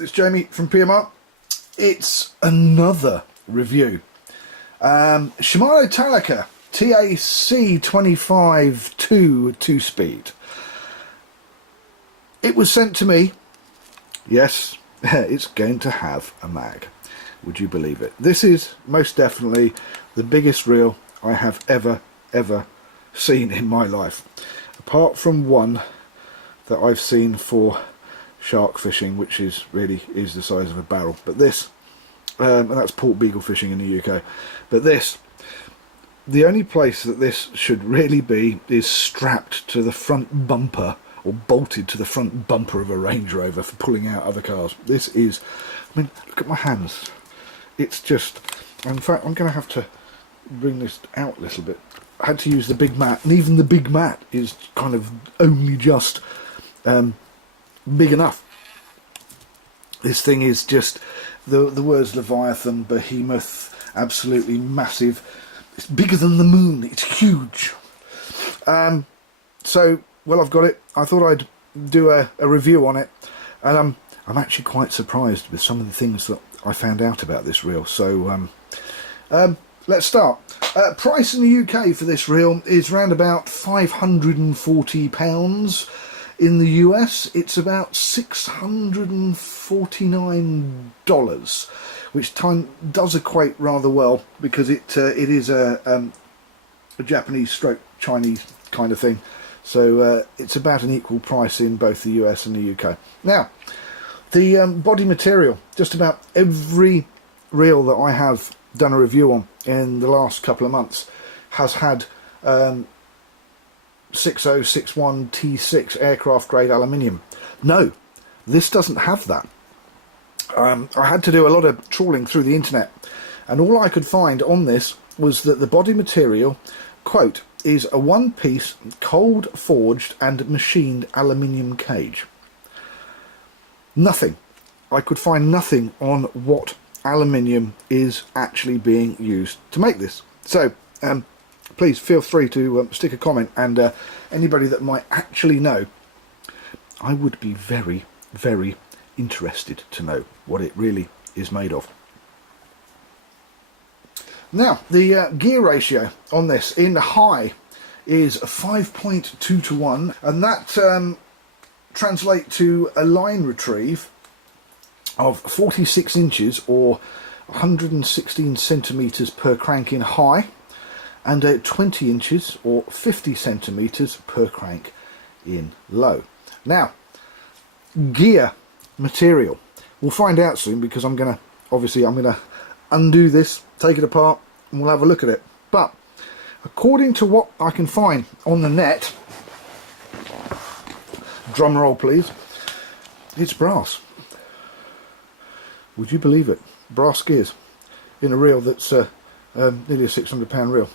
it's Jamie from PMR. It's another review. Shimano Talica TAC25II 2-speed. It was sent to me. Yes, it's going to have a mag. Would you believe it? This is most definitely the biggest reel I have ever seen in my life. Apart from one that I've seen for shark fishing, which is really the size of a barrel. But this, and that's port beagle fishing in the UK. But this, the only place that this should really be is strapped to the front bumper or bolted to the front bumper of a Range Rover for pulling out other cars. This is, I mean, look at my hands. It's just, in fact, I'm going to have to bring this out a little bit. I had to use the big mat, and even the big mat is kind of only just big enough. This thing is just, the words Leviathan, Behemoth, absolutely massive. It's bigger than the moon. It's huge. So, well, I've got it. I thought I'd do a review on it, and I'm actually quite surprised with some of the things that I found out about this reel. So let's start. Price in the UK for this reel is around about £540. In the US, it's about $649, which does equate rather well because it is a Japanese stroke Chinese kind of thing. So it's about an equal price in both the US and the UK. Now, the body material, just about every reel that I have done a review on in the last couple of months has had 6061 T6 aircraft grade aluminium. No, this doesn't have that. I had to do a lot of trawling through the internet, and all I could find on this was that the body material, quote, is a one-piece cold forged and machined aluminium cage. Nothing. I could find nothing on what aluminium is actually being used to make this. So please feel free to stick a comment, and anybody that might actually know, I would be very interested to know what it really is made of. Now, the gear ratio on this in high is 5.2 to 1, and that translates to a line retrieve of 46 inches or 116 centimetres per crank in high, and 20 inches or 50 centimetres per crank in low. Now, gear material. We'll find out soon, because I'm going to undo this, take it apart, and we'll have a look at it. But according to what I can find on the net, drum roll please, it's brass. Would you believe it? Brass gears in a reel that's nearly a £600 reel.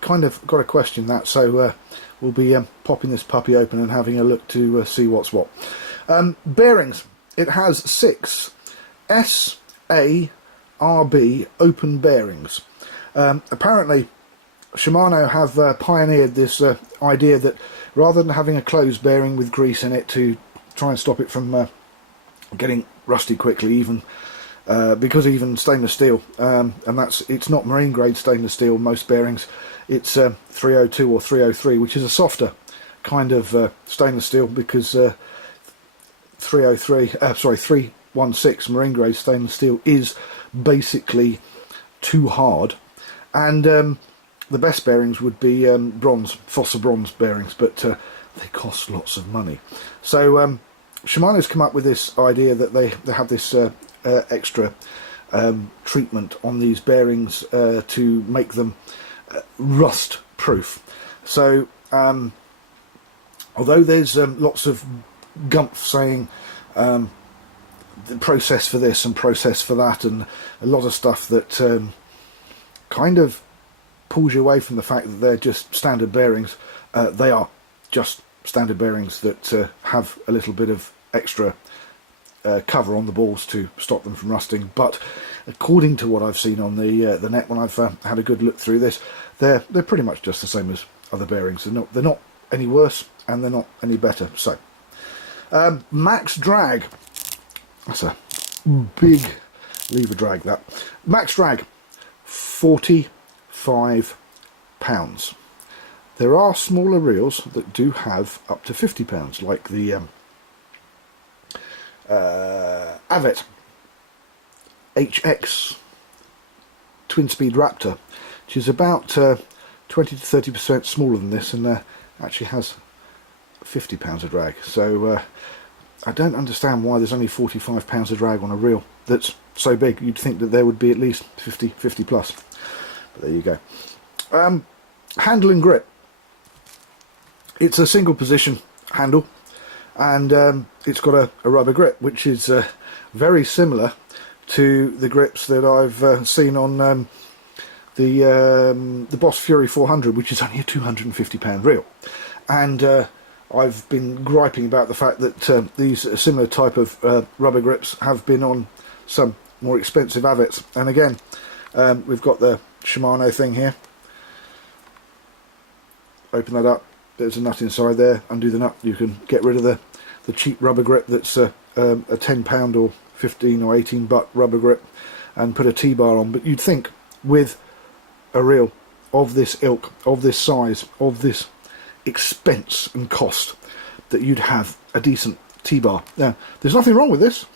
Kind of got to question that, so we'll be popping this puppy open and having a look to see what's what. Bearings. It has 6 SARB open bearings. Apparently Shimano have pioneered this idea that rather than having a closed bearing with grease in it to try and stop it from getting rusty quickly, because even stainless steel, and it's not marine grade stainless steel, most bearings, it's 302 or 303, which is a softer kind of stainless steel, because 316 marine grade stainless steel is basically too hard, and the best bearings would be bronze, Fossa bronze bearings, but they cost lots of money. So Shimano's come up with this idea that they have this extra treatment on these bearings to make them rust proof. So although there's lots of gumph saying the process for this and process for that, and a lot of stuff that kind of pulls you away from the fact that they're just standard bearings, they are just standard bearings that have a little bit of extra cover on the balls to stop them from rusting. But according to what I've seen on the net when I've had a good look through this, they're pretty much just the same as other bearings. They're not any worse, and they're not any better. So max drag That's a big lever drag. That max drag, 45 pounds. There are smaller reels that do have up to 50 pounds, like the Avet HX twin speed Raptor, which is about 20 to 30% smaller than this, and actually has 50 pounds of drag. So I don't understand why there's only 45 pounds of drag on a reel that's so big. You'd think that there would be at least 50 plus, but there you go. Handle and grip. It's a single position handle, and it's got a rubber grip, which is very similar to the grips that I've seen on the Boss Fury 400, which is only a 250 pound reel. And I've been griping about the fact that these similar type of rubber grips have been on some more expensive Avets. And again, we've got the Shimano thing here. Open that up, there's a nut inside there. Undo the nut, you can get rid of the cheap rubber grip that's a £10 or 15 or 18 buck rubber grip, and put a T-bar on. But you'd think with a reel of this ilk, of this size, of this expense and cost, that you'd have a decent T-bar. Now, there's nothing wrong with this,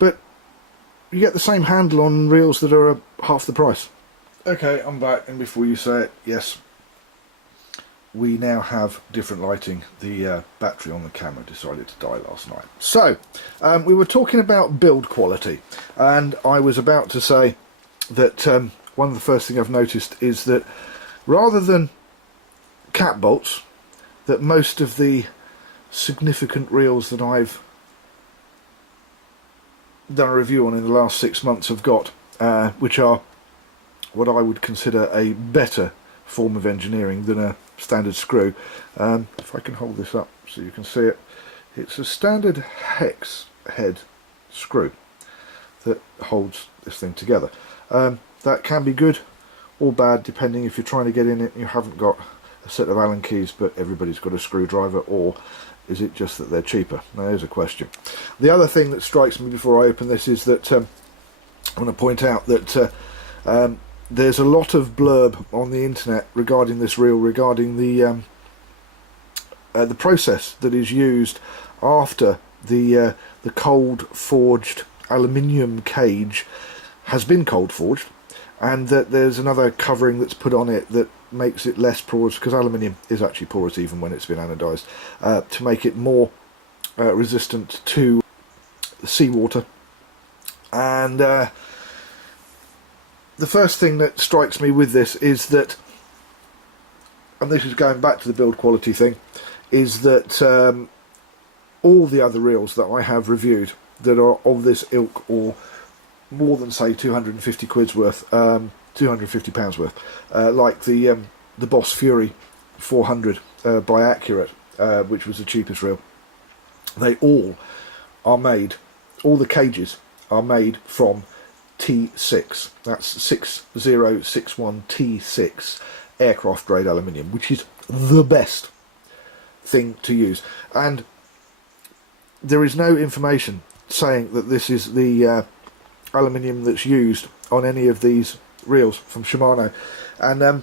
but you get the same handle on reels that are half the price. Okay, I'm back, and before you say it, yes, we now have different lighting. The battery on the camera decided to die last night. So, we were talking about build quality, and I was about to say that one of the first things I've noticed is that rather than cat bolts, that most of the significant reels that I've done a review on in the last 6 months have got, which are what I would consider a better form of engineering than a standard screw. If I can hold this up so you can see it, it's a standard hex head screw that holds this thing together. That can be good or bad depending if you're trying to get in it and you haven't got a set of Allen keys but everybody's got a screwdriver, or is it just that they're cheaper? Now, there's a question. The other thing that strikes me before I open this is that I want to point out that there's a lot of blurb on the internet regarding this reel, regarding the process that is used after the cold forged aluminium cage has been cold forged, and that there's another covering that's put on it that makes it less porous, because aluminium is actually porous even when it's been anodized, to make it more resistant to seawater. And the first thing that strikes me with this is that, and this is going back to the build quality thing, is that all the other reels that I have reviewed that are of this ilk, or more than say 250 quid's worth, 250 pounds worth, like the Boss Fury 400 by Accurate, which was the cheapest reel, they all are made, all the cages are made from T6, that's 6061 T6 aircraft grade aluminium, which is the best thing to use. And there is no information saying that this is the aluminium that's used on any of these reels from Shimano. And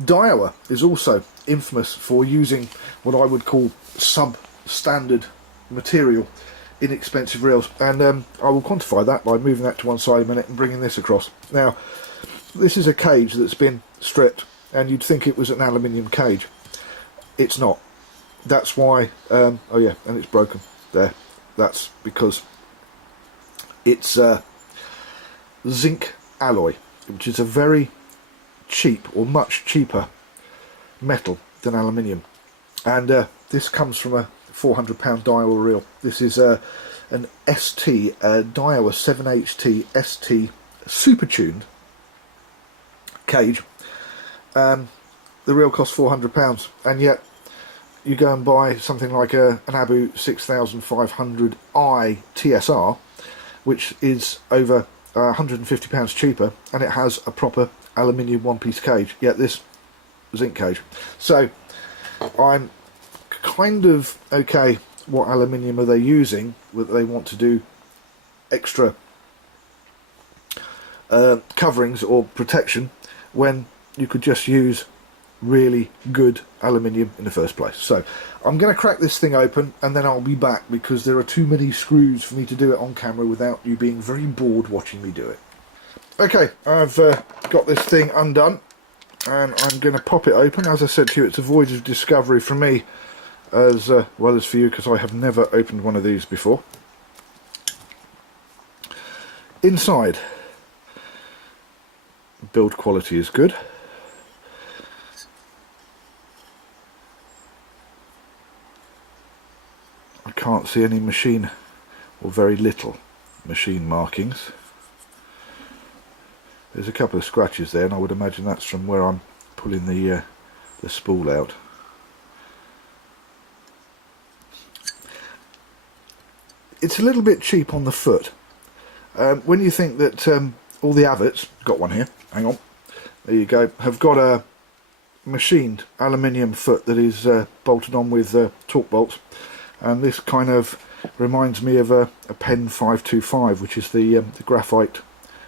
Daiwa is also infamous for using what I would call substandard material, inexpensive reels, and I will quantify that by moving that to one side a minute and bringing this across. Now, this is a cage that's been stripped, and you'd think it was an aluminium cage. It's not. That's why, oh yeah, and it's broken there. That's because it's zinc alloy, which is a very cheap, or much cheaper metal than aluminium. And this comes from a £400 Daiwa reel. This is an ST, Daiwa 7HT ST super tuned cage. The reel costs £400, and yet you go and buy something like an Abu 6500i TSR, which is over £150 cheaper, and it has a proper aluminium one-piece cage, yet this zinc cage. So I'm kind of okay what aluminium are they using, whether they want to do extra coverings or protection when you could just use really good aluminium in the first place. So I'm going to crack this thing open and then I'll be back, because there are too many screws for me to do it on camera without you being very bored watching me do it. Okay, I've got this thing undone and I'm going to pop it open. As I said to you, it's a voyage of discovery for me as well as for you, because I have never opened one of these before. Inside, build quality is good. I can't see any machine, or very little machine markings. There's a couple of scratches there, and I would imagine that's from where I'm pulling the spool out. It's a little bit cheap on the foot. When you think that all the Avets, got one here, hang on, there you go, have got a machined aluminium foot that is bolted on with torque bolts, and this kind of reminds me of a Pen 525, which is the graphite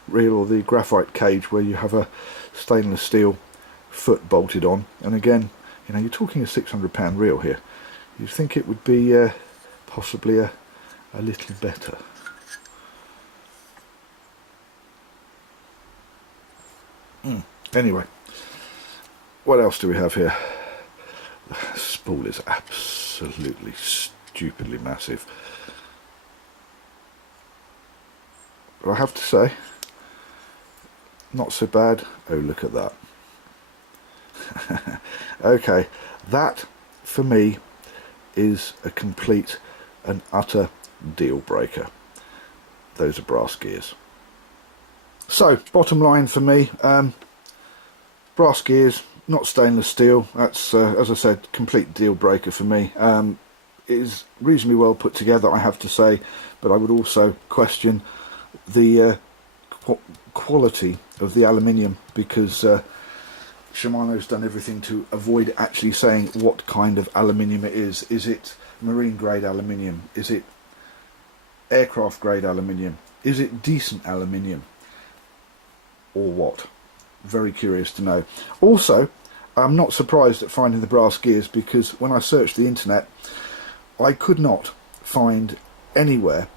reel, or the graphite cage, where you have a stainless steel foot bolted on. And again, you know, you're talking a £600 reel here. You'd think it would be possibly a little better. Anyway, what else do we have here? The spool is absolutely stupidly massive. But I have to say, not so bad. Oh, look at that. Okay, that for me is a complete and utter deal breaker. Those are brass gears. So, bottom line for me, brass gears, not stainless steel. That's, as I said, complete deal breaker for me. It is reasonably well put together, I have to say, but I would also question the quality of the aluminium, because Shimano's done everything to avoid actually saying what kind of aluminium it is. Is it marine grade aluminium? Is it aircraft grade aluminium? Is it decent aluminium? Or what? Very curious to know. Also, I'm not surprised at finding the brass gears, because when I searched the internet, I could not find anywhere.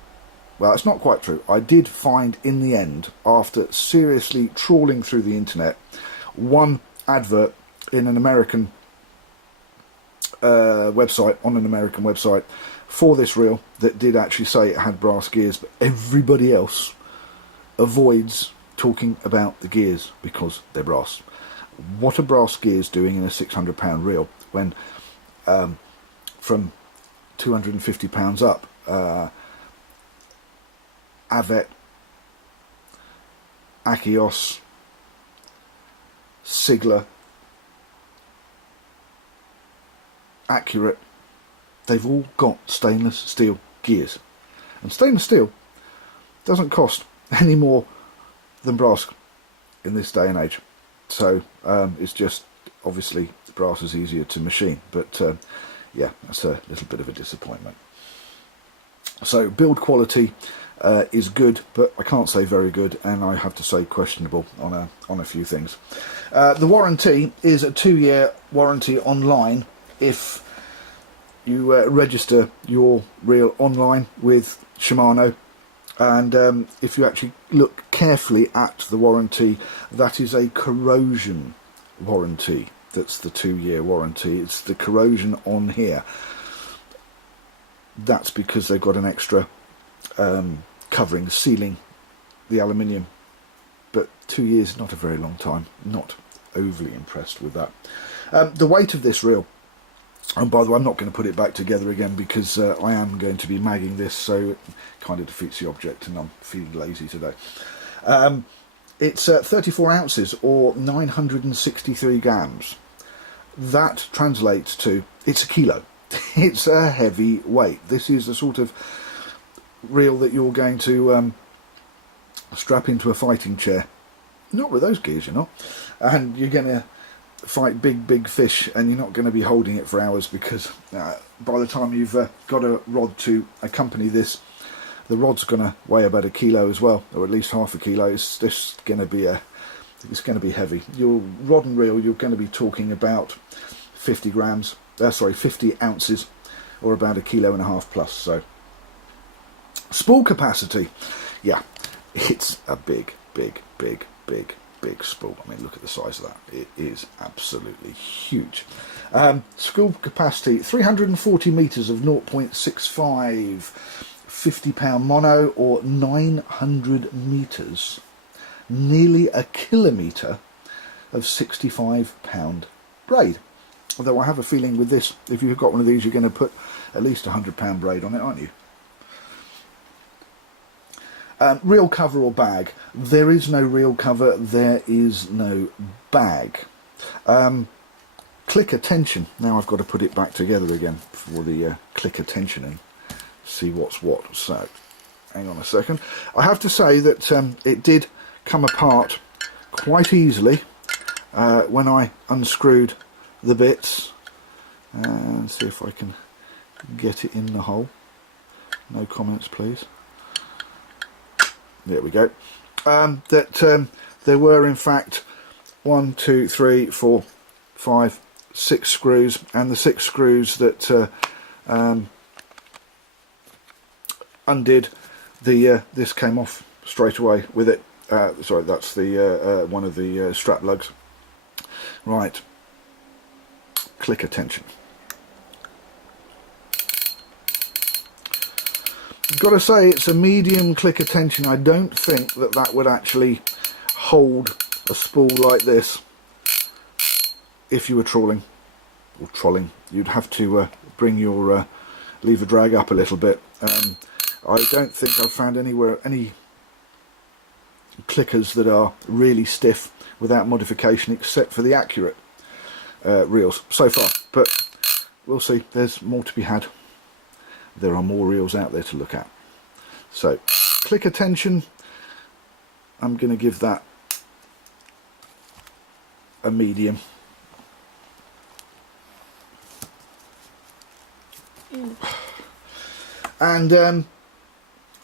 Well, it's not quite true. I did find in the end, after seriously trawling through the internet, one advert in an American website, on an American website, for this reel that did actually say it had brass gears, but everybody else avoids talking about the gears because they're brass. What are brass gears doing in a £600 reel when from £250 up, Avet, Achios, Sigler, Accurate, they've all got stainless steel gears, and stainless steel doesn't cost any more than brass in this day and age. So it's just, obviously brass is easier to machine, but yeah, that's a little bit of a disappointment. So build quality is good, but I can't say very good, and I have to say questionable on a few things. The warranty is a 2-year warranty online if you register your reel online with Shimano, and if you actually look carefully at the warranty, that is a corrosion warranty. That's the 2-year warranty. It's the corrosion on here. That's because they've got an extra covering, sealing the aluminium. But 2 years is not a very long time. Not overly impressed with that. The weight of this reel, and by the way, I'm not going to put it back together again because I am going to be magging this, so it kind of defeats the object, and I'm feeling lazy today. It's 34 ounces or 963 grams. That translates to, it's a kilo. It's a heavy weight. This is the sort of reel that you're going to strap into a fighting chair. Not with those gears, you're not. And you're going to fight big fish, and you're not going to be holding it for hours, because by the time you've got a rod to accompany this, the rod's going to weigh about 1 kilo as well, or at least half a kilo. It's just going to be it's going to be heavy. Your rod and reel, you're going to be talking about 50 ounces, or about 1.5 kilos plus. So spool capacity, yeah, it's a big spool. I mean, look at the size of that. It is absolutely huge. Spool capacity 340 meters of 0.65, 50-pound mono, or 900 meters, nearly 1 kilometer of 65-pound braid. Although I have a feeling with this, if you've got one of these, you're going to put at least 100-pound braid on it, aren't you? Reel cover or bag. There is no reel cover, there is no bag. Clicker tension. Now I've got to put it back together again for the clicker tensioning. See what's what. So, hang on a second. I have to say that it did come apart quite easily when I unscrewed the bits. And see if I can get it in the hole. No comments, please. There we go. There were in fact 1, 2, 3, 4, 5, 6 screws, and the 6 screws that undid the this came off straight away with it. Sorry, that's the one of the strap lugs. Right, clicker tension. Got to say, it's a medium clicker tension. I don't think that would actually hold a spool like this if you were trawling or trolling. You'd have to bring your lever drag up a little bit. I don't think I've found anywhere any clickers that are really stiff without modification, except for the Accurate reels so far, but we'll see. There's more to be had. There are more reels out there to look at. So, clicker tension, I'm going to give that a medium. And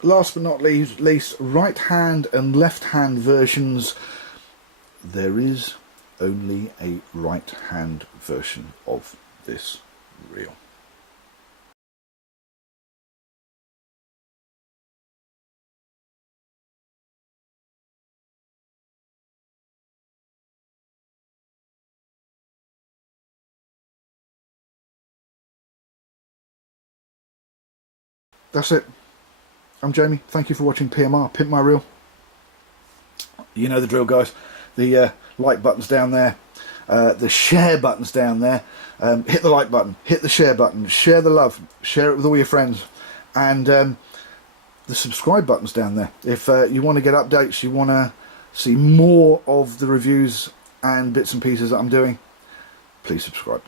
last but not least, right hand and left hand versions. There is only a right hand version of this reel. That's it. I'm Jamie. Thank you for watching PMR, Pimp My Reel. You know the drill, guys. The like button's down there. The share button's down there. Hit the like button. Hit the share button. Share the love. Share it with all your friends. And the subscribe button's down there. If you want to get updates, you want to see more of the reviews and bits and pieces that I'm doing, please subscribe.